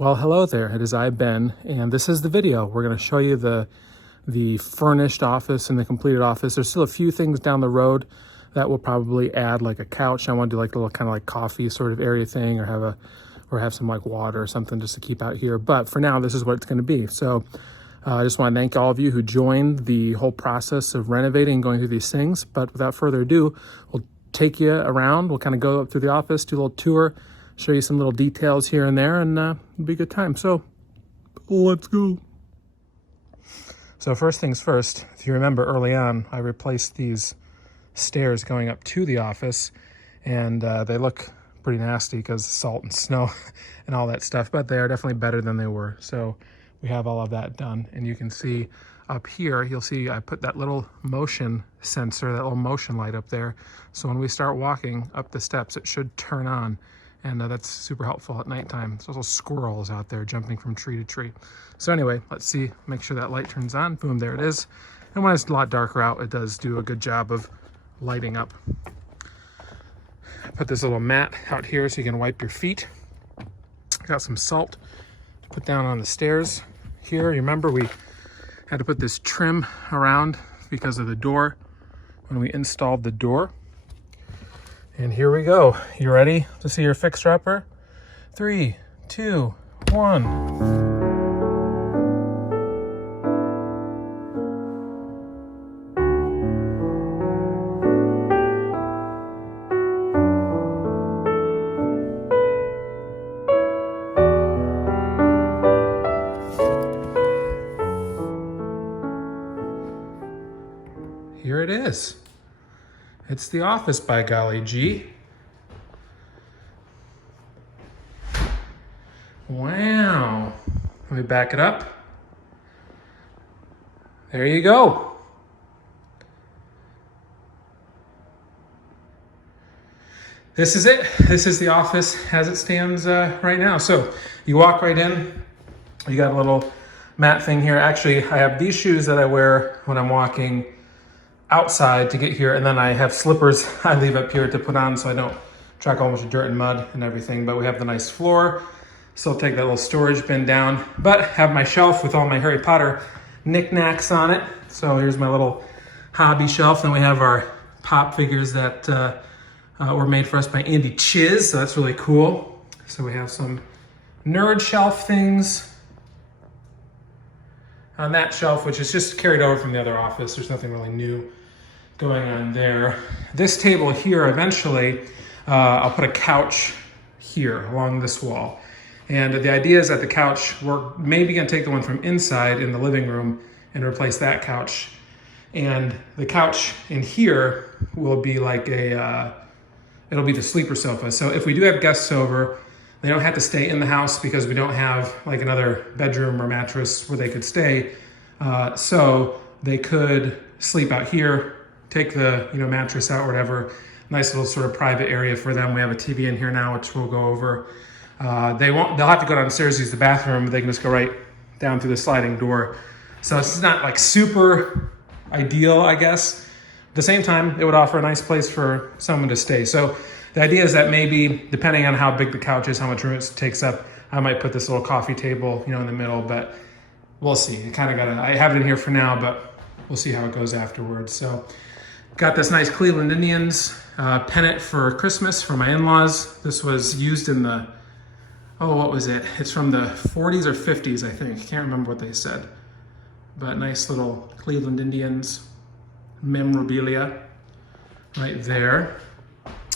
Well, hello there. It is I, Ben, and this is the video. We're going to show you the furnished office and the completed office. There's still a few things down the road that we'll probably add, like a couch. I want to do like a little kind of like coffee sort of area thing, or have some like water or something just to keep out here. But for now, this is what it's going to be. So I just want to thank all of you who joined the whole process of renovating and going through these things. But without further ado, we'll take you around. We'll kind of go up through the office, do a little tour, show you some little details here and there, and it'll be a good time. So let's go. So first things first, if you remember early on, I replaced these stairs going up to the office, and they look pretty nasty because of salt and snow and all that stuff, but they are definitely better than they were. So we have all of that done, and you can see up here, you'll see I put that little motion sensor, that little motion light up there. So when we start walking up the steps, it should turn on. And that's super helpful at nighttime. There's also squirrels out there jumping from tree to tree. So anyway, let's see, make sure that light turns on. Boom, there it is. And when it's a lot darker out, it does do a good job of lighting up. Put this little mat out here so you can wipe your feet. Got some salt to put down on the stairs here. You remember we had to put this trim around because of the door when we installed the door. And here we go. You ready to see your fixture upper? 3, 2, 1. Here it is. It's the office, by golly gee. Wow. Let me back it up. There you go. This is it. This is the office as it stands right now. So you walk right in. You got a little mat thing here. Actually, I have these shoes that I wear when I'm walking outside to get here, and then I have slippers I leave up here to put on so I don't track a whole bunch of dirt and mud and everything. But we have the nice floor. Still take that little storage bin down, but have my shelf with all my Harry Potter knickknacks on it. So here's my little hobby shelf. Then we have our pop figures that were made for us by Andy Chiz, so that's really cool. So we have some nerd shelf things on that shelf, which is just carried over from the other office. There's nothing really new going on there. This table here, eventually, I'll put a couch here along this wall. And the idea is that the couch, we're maybe gonna take the one from inside in the living room and replace that couch. And the couch in here will be like it'll be the sleeper sofa. So if we do have guests over, they don't have to stay in the house because we don't have like another bedroom or mattress where they could stay. So they could sleep out here, take the mattress out, or whatever. Nice little sort of private area for them. We have a TV in here now, which we'll go over. They'll have to go downstairs to use the bathroom, but they can just go right down through the sliding door. So this is not like super ideal, I guess. At the same time, it would offer a nice place for someone to stay. So the idea is that maybe, depending on how big the couch is, how much room it takes up, I might put this little coffee table, in the middle, but we'll see. I have it in here for now, but we'll see how it goes afterwards. So got this nice Cleveland Indians pennant for Christmas for my in-laws. This was used in the, what was it? It's from the 40s or 50s, I think. Can't remember what they said. But nice little Cleveland Indians memorabilia right there.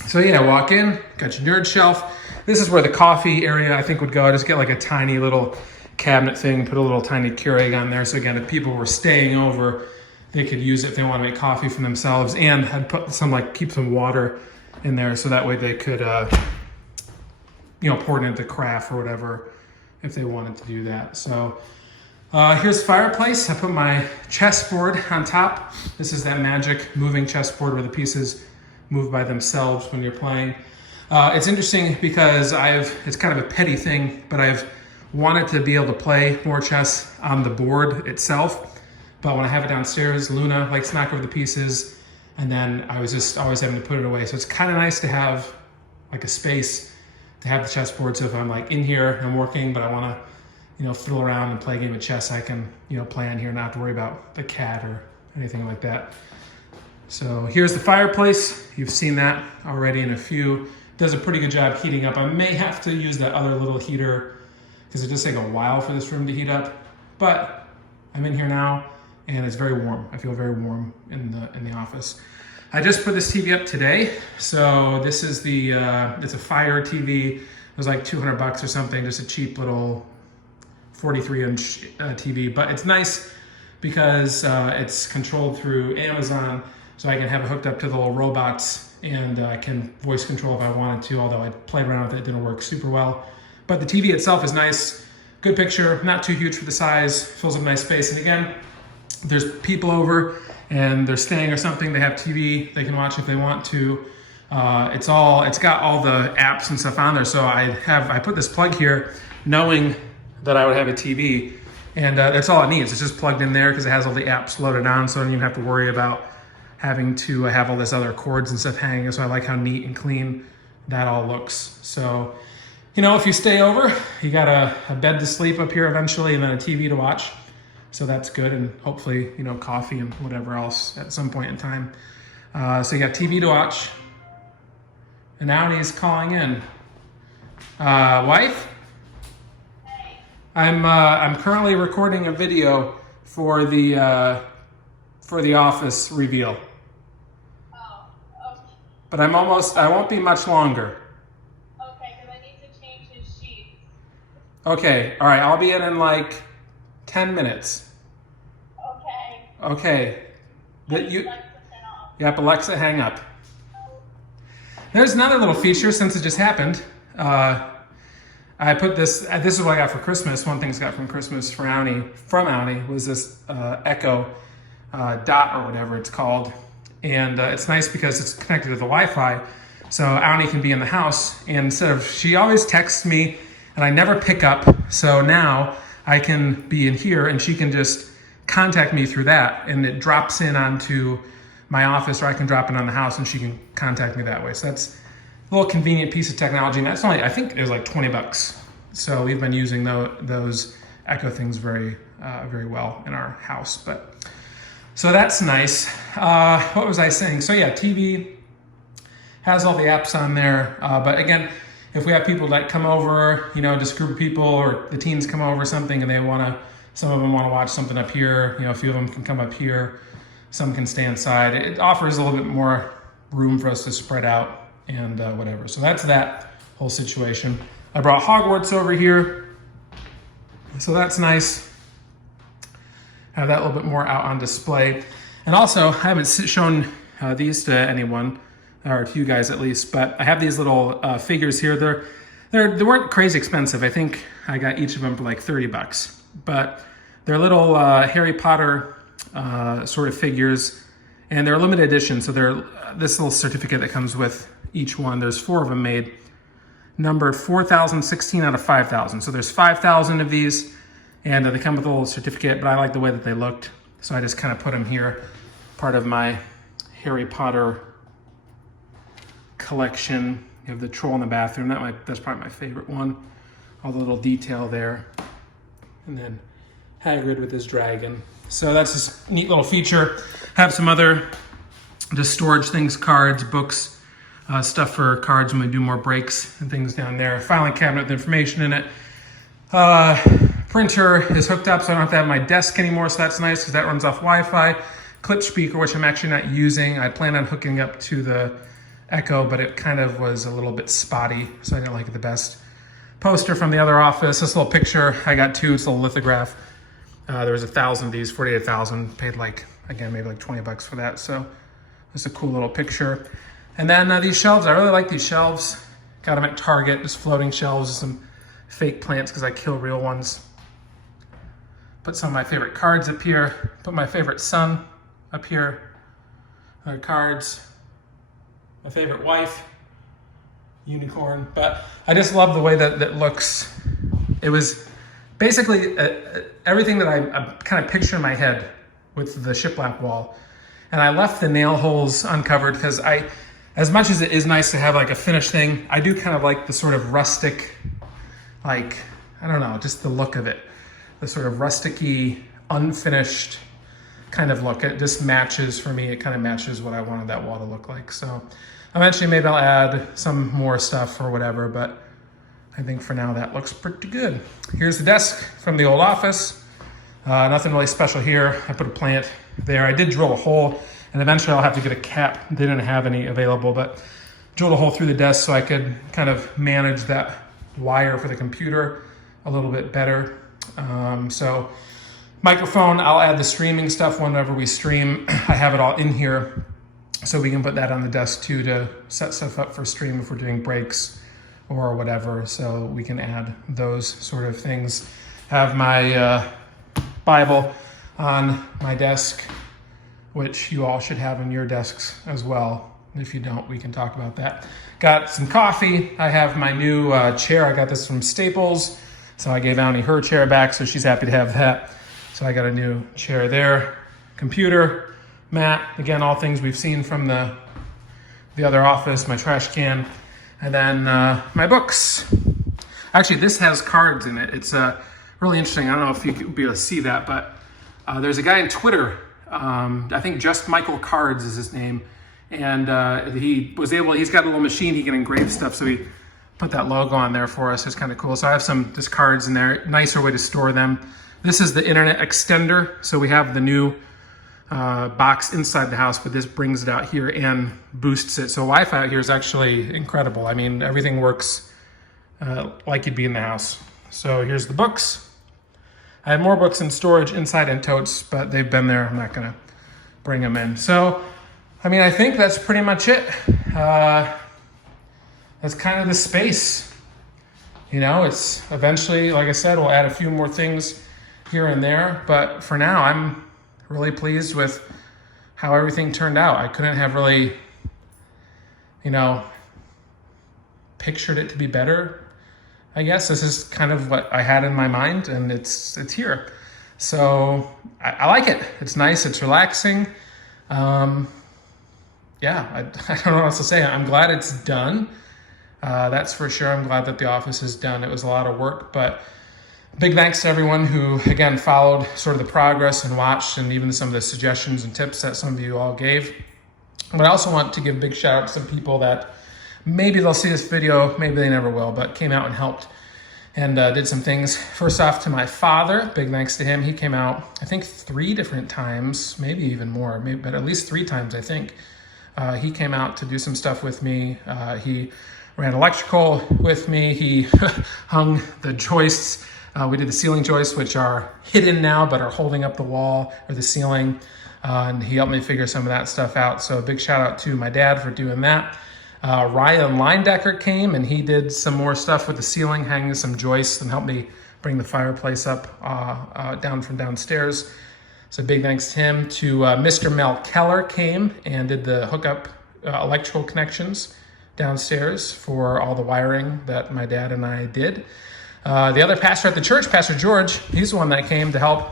So yeah, walk in, got your nerd shelf. This is where the coffee area I think would go. I just get like a tiny little cabinet thing, put a little tiny Keurig on there. So again, if people were staying over, they could use it if they want to make coffee for themselves, and I'd put keep some water in there so that way they could, pour it into craft or whatever if they wanted to do that. So here's the fireplace. I put my chessboard on top. This is that magic moving chessboard where the pieces move by themselves when you're playing. It's interesting because it's kind of a petty thing, but I've wanted to be able to play more chess on the board itself. But when I have it downstairs, Luna likes to knock over the pieces, and then I was just always having to put it away. So it's kind of nice to have like a space to have the chessboard. So if I'm like in here and I'm working, but I want to, fiddle around and play a game of chess, I can, play in here and not have to worry about the cat or anything like that. So here's the fireplace. You've seen that already in a few. Does a pretty good job heating up. I may have to use that other little heater because it does take a while for this room to heat up, but I'm in here now and it's very warm. I feel very warm in the office. I just put this TV up today. So this is it's a Fire TV. It was like $200 or something, just a cheap little 43-inch TV, but it's nice because it's controlled through Amazon, so I can have it hooked up to the little robots and I can voice control if I wanted to, although I played around with it, it didn't work super well. But the TV itself is nice, good picture, not too huge for the size, fills up a nice space. And again, there's people over and they're staying or something, they have TV, they can watch if they want to. It's got all the apps and stuff on there. So I put this plug here knowing that I would have a TV, and that's all it needs. It's just plugged in there because it has all the apps loaded on, so I don't even have to worry about having to have all this other cords and stuff hanging. So I like how neat and clean that all looks. So, if you stay over, you got a bed to sleep up here eventually and then a TV to watch. So that's good, and hopefully, coffee and whatever else at some point in time. So you got TV to watch. And Audi's calling in. Wife? I'm currently recording a video for the office reveal. Oh, okay. But I won't be much longer. Okay, because I need to change his sheets. Okay, all right, I'll be in like 10 minutes. Okay. Okay. Alexa, turn off. Yep, Alexa, hang up. There's another little feature since it just happened. I put this is what I got for Christmas. One thing I got from Christmas from Audi was this Echo Dot or whatever it's called. And it's nice because it's connected to the Wi-Fi. So Audi can be in the house, and she always texts me and I never pick up. So now I can be in here and she can just contact me through that, and it drops in onto my office, or I can drop it on the house and she can contact me that way. So that's a little convenient piece of technology, and that's only, I think it was like $20. So we've been using those Echo things very well in our house. So that's nice. What was I saying? So yeah, TV has all the apps on there. But again, if we have people that come over, just a group of people, or the teens come over or something, and some of them want to watch something up here, a few of them can come up here, some can stay inside. It offers a little bit more room for us to spread out and whatever. So that's that whole situation. I brought Hogwarts over here, so that's nice. Have that a little bit more out on display. And also, I haven't shown these to anyone, or to you guys at least, but I have these little figures here. They weren't crazy expensive. I think I got each of them for like $30, but they're little Harry Potter sort of figures, and they're limited edition. So they're this little certificate that comes with each one. There's 4 of them made, numbered 4,016 out of 5,000. So there's 5,000 of these, and they come with a little certificate, but I like the way that they looked. So I just kind of put them here, part of my Harry Potter collection. You have the troll in the bathroom. That's probably my favorite one. All the little detail there. And then Hagrid with his dragon. So that's this neat little feature. Have some other just storage things, cards, books, stuff for cards when we do more breaks and things down there. Filing cabinet with information in it. Printer is hooked up, so I don't have to have my desk anymore, so that's nice because that runs off Wi-Fi. Clip speaker, which I'm actually not using. I plan on hooking up to the Echo, but it kind of was a little bit spotty, so I didn't like it the best. Poster from the other office. This little picture, I got 2. It's a little lithograph. There was 1,000 of these, 48,000. Paid maybe like $20 for that. So it's a cool little picture. And then these shelves, I really like these shelves. Got them at Target, just floating shelves with some fake plants because I kill real ones. Put some of my favorite cards up here. Put my favorite sun up here. Other cards. My favorite wife. Unicorn. But I just love the way that looks. It was basically everything that I kind of picture in my head with the shiplap wall. And I left the nail holes uncovered because as much as it is nice to have like a finished thing, I do kind of like the sort of rustic, like, I don't know, just the look of it. The sort of rusticy, unfinished kind of look. It just matches, for me, it kind of matches what I wanted that wall to look like. So eventually maybe I'll add some more stuff or whatever, but I think for now that looks pretty good. Here's the desk from the old office. Nothing really special here. I put a plant there. I did drill a hole, and eventually I'll have to get a cap. They didn't have any available, but drilled a hole through the desk so I could kind of manage that wire for the computer a little bit better. So microphone, I'll add the streaming stuff whenever we stream. I have it all in here, so we can put that on the desk too to set stuff up for stream if we're doing breaks or whatever. So we can add those sort of things. Have my Bible on my desk, which you all should have on your desks as well. If you don't, we can talk about that. Got some coffee. I have my new chair. I got this from Staples. So I gave Annie her chair back, so she's happy to have that. So I got a new chair there. Computer, mat, again, all things we've seen from the other office, my trash can, and then my books. Actually, this has cards in it. It's really interesting. I don't know if you could be able to see that, but there's a guy on Twitter, I think Just Michael Cards is his name, and he's got a little machine he can engrave stuff, so he put that logo on there for us. It's kind of cool. So I have some just cards in there, nicer way to store them. This is the internet extender. So we have the new box inside the house, but this brings it out here and boosts it. So Wi-Fi out here is actually incredible. I mean, everything works like you'd be in the house. So here's the books. I have more books in storage inside in totes, but they've been there. I'm not gonna bring them in. So, I mean, I think that's pretty much it. That's kind of the space. You know, it's eventually, like I said, we'll add a few more things here and there, but for now, I'm really pleased with how everything turned out. I couldn't have really, you know, pictured it to be better. I guess this is kind of what I had in my mind, and it's here. So I like it. It's nice. It's relaxing. Yeah, I don't know what else to say. I'm glad it's done. That's for sure. I'm glad that the office is done. It was a lot of work, but big thanks to everyone who, again, followed sort of the progress and watched, and even some of the suggestions and tips that some of you all gave. But I also want to give a big shout out to some people that maybe they'll see this video, maybe they never will, but came out and helped and did some things. First off, to my father, big thanks to him. He came out, I think 3 different times, maybe even more, but at least 3 times, I think. He came out to do some stuff with me. He ran electrical with me. He hung the joists. We did the ceiling joists, which are hidden now, but are holding up the wall or the ceiling. And he helped me figure some of that stuff out. So a big shout out to my dad for doing that. Ryan Linedecker came and he did some more stuff with the ceiling, hanging some joists, and helped me bring the fireplace up down from downstairs. So big thanks to him. To Mr. Mel Keller came and did the hookup electrical connections downstairs for all the wiring that my dad and I did. The other pastor at the church, Pastor George, he's the one that came to help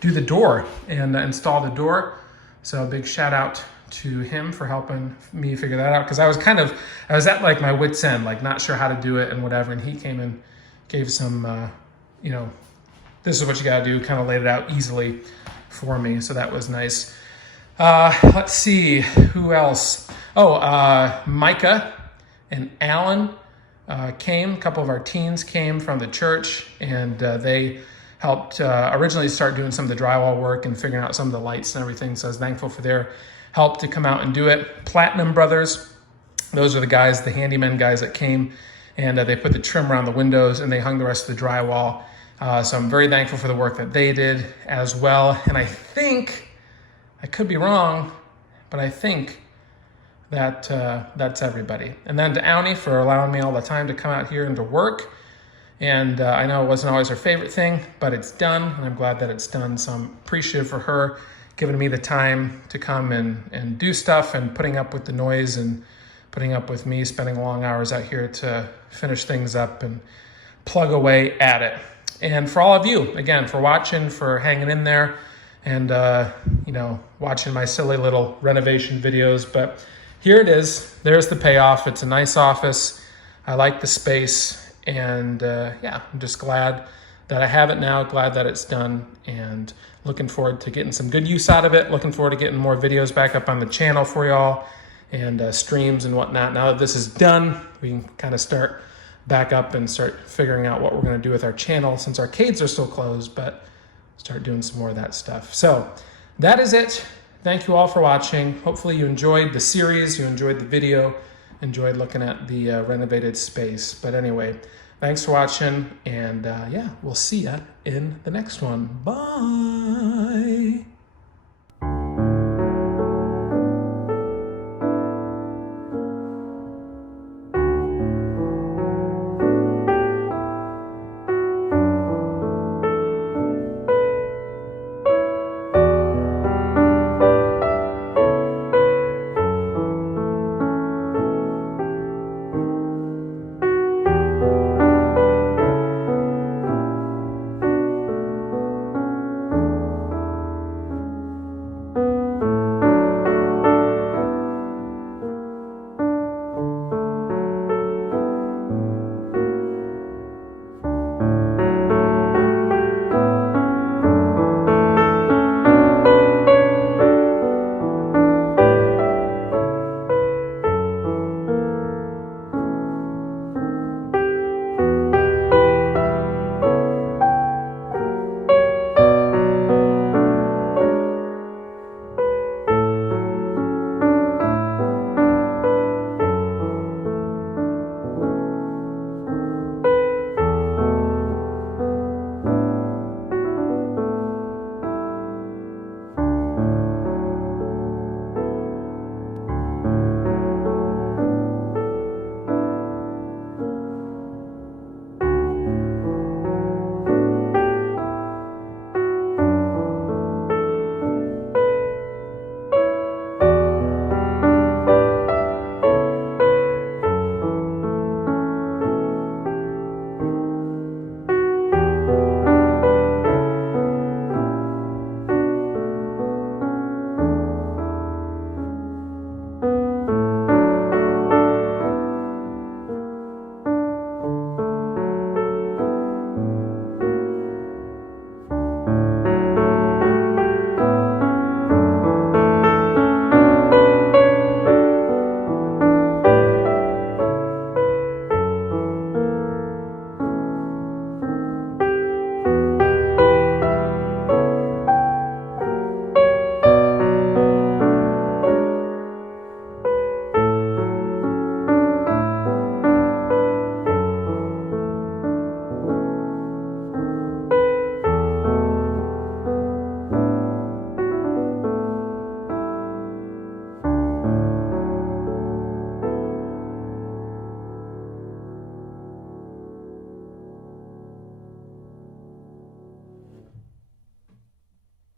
do the door and install the door. So a big shout out to him for helping me figure that out, because I was at like my wit's end, like not sure how to do it and whatever, and he came and gave some, you know, this is what you gotta do, kind of laid it out easily for me, so that was nice. Let's see, who else? Micah and Alan came. A couple of our teens came from the church, and they helped originally start doing some of the drywall work and figuring out some of the lights and everything, so I was thankful for their help to come out and do it. Platinum Brothers, those are the guys, the handyman guys that came, and they put the trim around the windows and they hung the rest of the drywall. So I'm very thankful for the work that they did as well. And I think, I could be wrong, but I think that that's everybody. And then to Annie for allowing me all the time to come out here and to work. And I know it wasn't always her favorite thing, but it's done, and I'm glad that it's done. So I'm appreciative for her giving me the time to come and do stuff, and putting up with the noise, and putting up with me spending long hours out here to finish things up and plug away at it. And for all of you, again, for watching, for hanging in there, and you know, watching my silly little renovation videos. But here it is. There's the payoff. It's a nice office. I like the space, and yeah, I'm just glad that I have it now, glad that it's done, and looking forward to getting some good use out of it. Looking forward to getting more videos back up on the channel for y'all, and streams and whatnot. Now that this is done, we can kind of start back up and start figuring out what we're going to do with our channel, since arcades are still closed, but start doing some more of that stuff. So that is it. Thank you all for watching. Hopefully you enjoyed the series, you enjoyed the video, enjoyed looking at the renovated space. But anyway, thanks for watching, and yeah, we'll see ya in the next one. Bye.